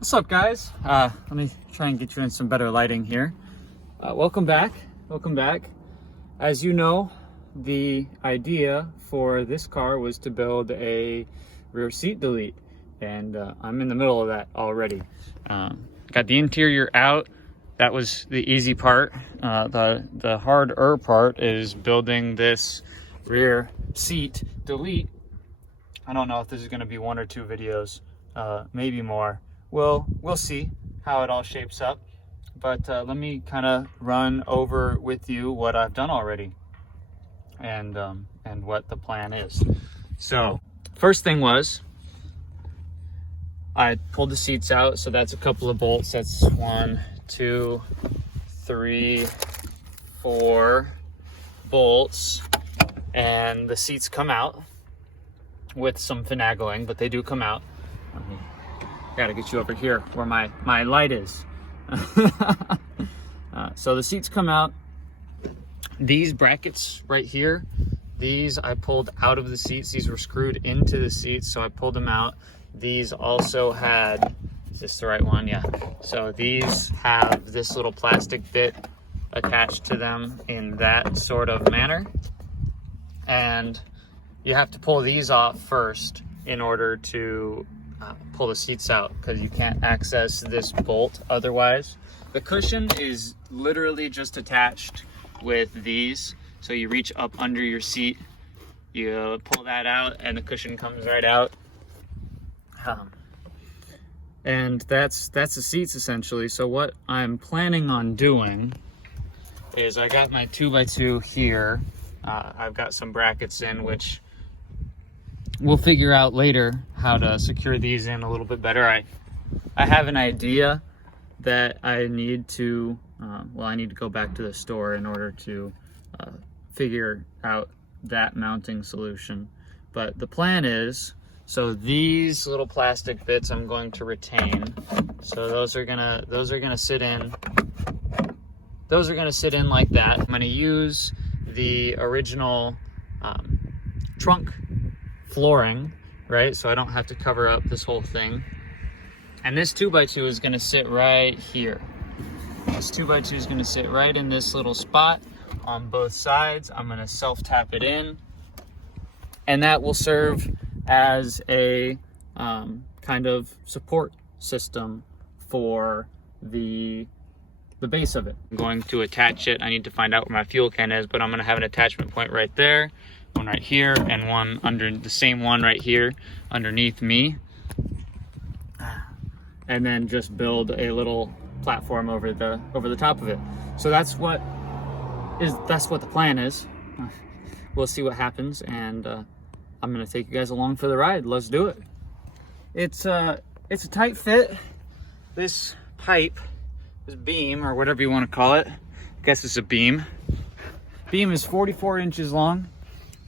What's up, guys? Let me try and get you in some better lighting here. Welcome back. As you know, the idea for this car was to build a rear seat delete, and I'm in the middle of that already. Got the interior out. That was the easy part. The harder part is building this rear seat delete. I don't know if this is going to be 1 or 2 videos, maybe more. We'll see how it all shapes up, but let me kind of run over with you what I've done already and what the plan is. So first thing was I pulled the seats out, so that's a couple of bolts. That's 1, 2, 3, 4 bolts, and the seats come out with some finagling, but they do come out. Gotta get you over here where my light is. So the seats come out. These brackets right here, these I pulled out of the seats. These were screwed into the seats, so I pulled them out. These also had, is this the right one? Yeah. So these have this little plastic bit attached to them in that sort of manner. And you have to pull these off first in order to pull the seats out, because you can't access this bolt otherwise. The cushion is literally just attached with these, so you reach up under your seat, you pull that out, and the cushion comes right out. And that's the seats essentially. So what I'm planning on doing is I got my 2x2 here. I've got some brackets in, which we'll figure out later how to secure these in a little bit better. I have an idea that I need to, I need to go back to the store in order to figure out that mounting solution. But the plan is, so these little plastic bits I'm going to retain. So those are gonna sit in. Those are gonna sit in like that. I'm gonna use the original trunk flooring, right? So I don't have to cover up this whole thing. And this 2x2 is gonna sit right here. This 2x2 is gonna sit right in this little spot on both sides. I'm gonna self-tap it in, and that will serve as a kind of support system for the base of it. I'm going to attach it. I need to find out where my fuel can is, but I'm gonna have an attachment point right there, one right here, and one under the same one right here underneath me, and then just build a little platform over the top of it. So that's what the plan is. We'll see what happens, and I'm gonna take you guys along for the ride. Let's do it. It's a tight fit. This pipe, this beam, or whatever you want to call it, I guess it's a beam. Beam is 44 inches long,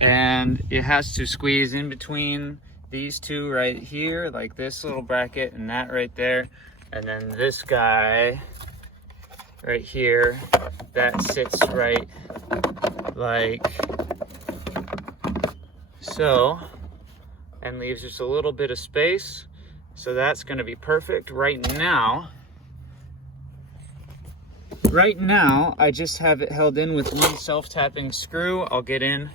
and it has to squeeze in between these two right here, like this little bracket and that right there, and then this guy right here that sits right like so, and leaves just a little bit of space. So that's going to be perfect. Right now I just have it held in with one self-tapping screw. I'll get in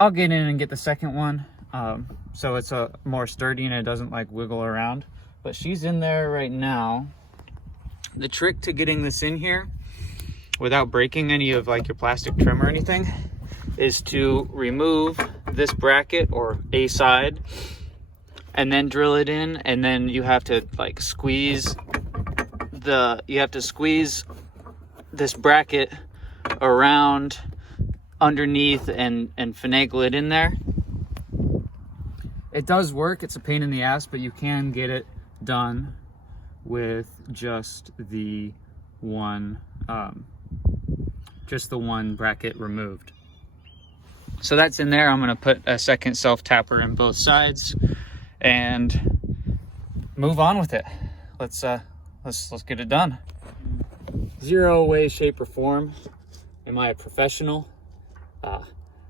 and get the second one, so it's a more sturdy and it doesn't like wiggle around. But she's in there right now. The trick to getting this in here without breaking any of like your plastic trim or anything is to remove this bracket or a side and then drill it in, and then you have to like squeeze this bracket around underneath and finagle it in there. It does work. It's a pain in the ass, but you can get it done with just the one bracket removed. So that's in there. I'm going to put a second self tapper in both sides and move on with it. Let's get it done. Zero way, shape, or form am I a professional.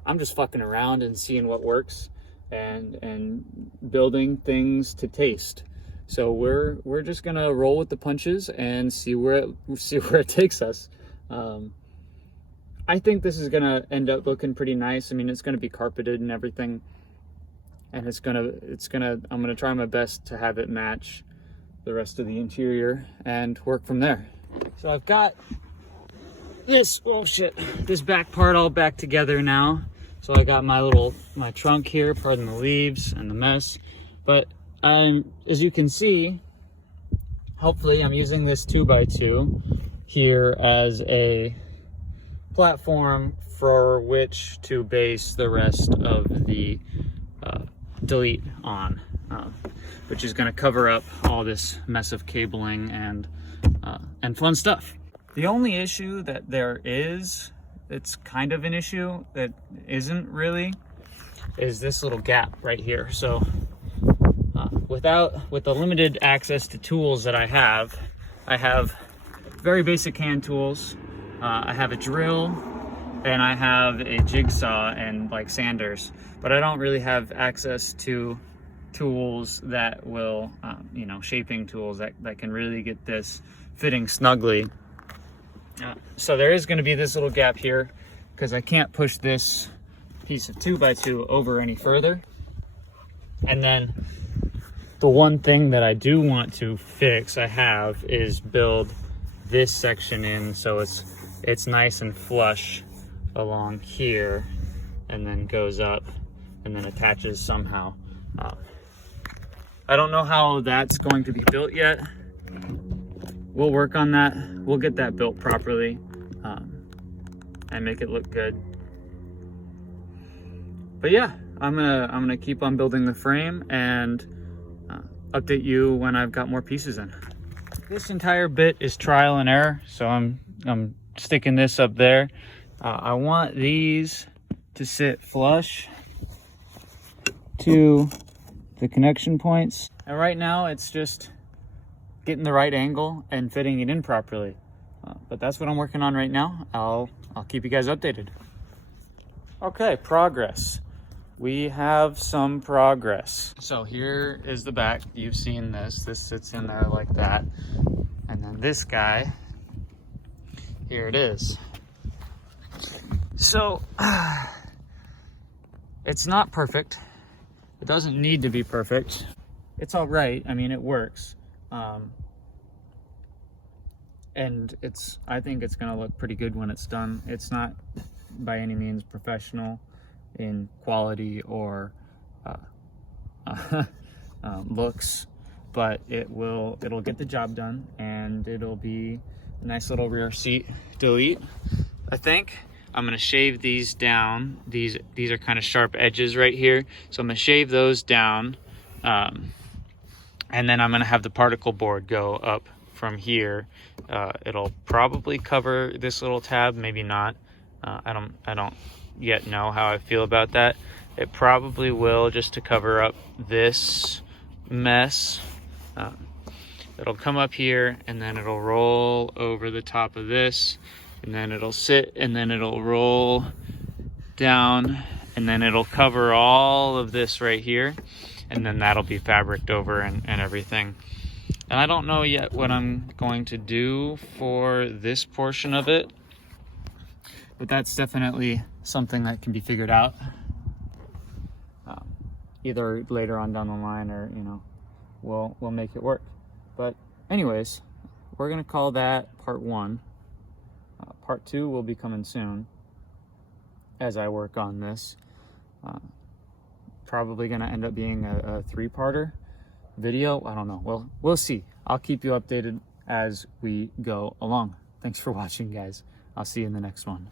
I'm just fucking around and seeing what works and building things to taste. So we're just gonna roll with the punches and see where it takes us. I think this is gonna end up looking pretty nice. I mean, it's gonna be carpeted and everything, and I'm gonna try my best to have it match the rest of the interior and work from there. So I've got this this back part all back together now. So I got my trunk here, pardon the leaves and the mess, but as you can see, hopefully I'm using this 2x2 here as a platform for which to base the rest of the delete on, which is going to cover up all this mess of cabling and fun stuff. The only issue that there is, it's kind of an issue that isn't really, is this little gap right here. So with the limited access to tools that I have very basic hand tools. I have a drill and I have a jigsaw and like sanders, but I don't really have access to tools that will, shaping tools that can really get this fitting snugly. So there is going to be this little gap here because I can't push this piece of 2x2 over any further. And then the one thing that I do want to fix is build this section in so it's nice and flush along here and then goes up and then attaches somehow. I don't know how that's going to be built yet. We'll work on that. We'll get that built properly and make it look good. But yeah, I'm gonna keep on building the frame and update you when I've got more pieces in. This entire bit is trial and error, so I'm sticking this up there. I want these to sit flush to the connection points, and right now it's just getting the right angle and fitting it in properly. But that's what I'm working on right now. I'll keep you guys updated. Okay, progress. We have some progress. So here is the back. You've seen this. This sits in there like that. And then this guy, here it is. So it's not perfect. It doesn't need to be perfect. It's all right. I mean, it works. And I think it's gonna look pretty good when it's done. It's not by any means professional in quality or looks, but it'll get the job done, and it'll be a nice little rear seat delete. I think I'm gonna shave these down. These are kind of sharp edges right here, so I'm gonna shave those down, and then I'm gonna have the particle board go up from here. It'll probably cover this little tab, maybe not. I don't yet know how I feel about that. It probably will, just to cover up this mess. It'll come up here and then it'll roll over the top of this, and then it'll sit, and then it'll roll down, and then it'll cover all of this right here, and then that'll be fabriced over and everything. And I don't know yet what I'm going to do for this portion of it, but that's definitely something that can be figured out either later on down the line, or we'll make it work. But anyways, we're gonna call that part one. Part two will be coming soon as I work on this. Probably gonna end up being a three-parter video. I don't know. We'll see. I'll keep you updated as we go along. Thanks for watching, guys. I'll see you in the next one.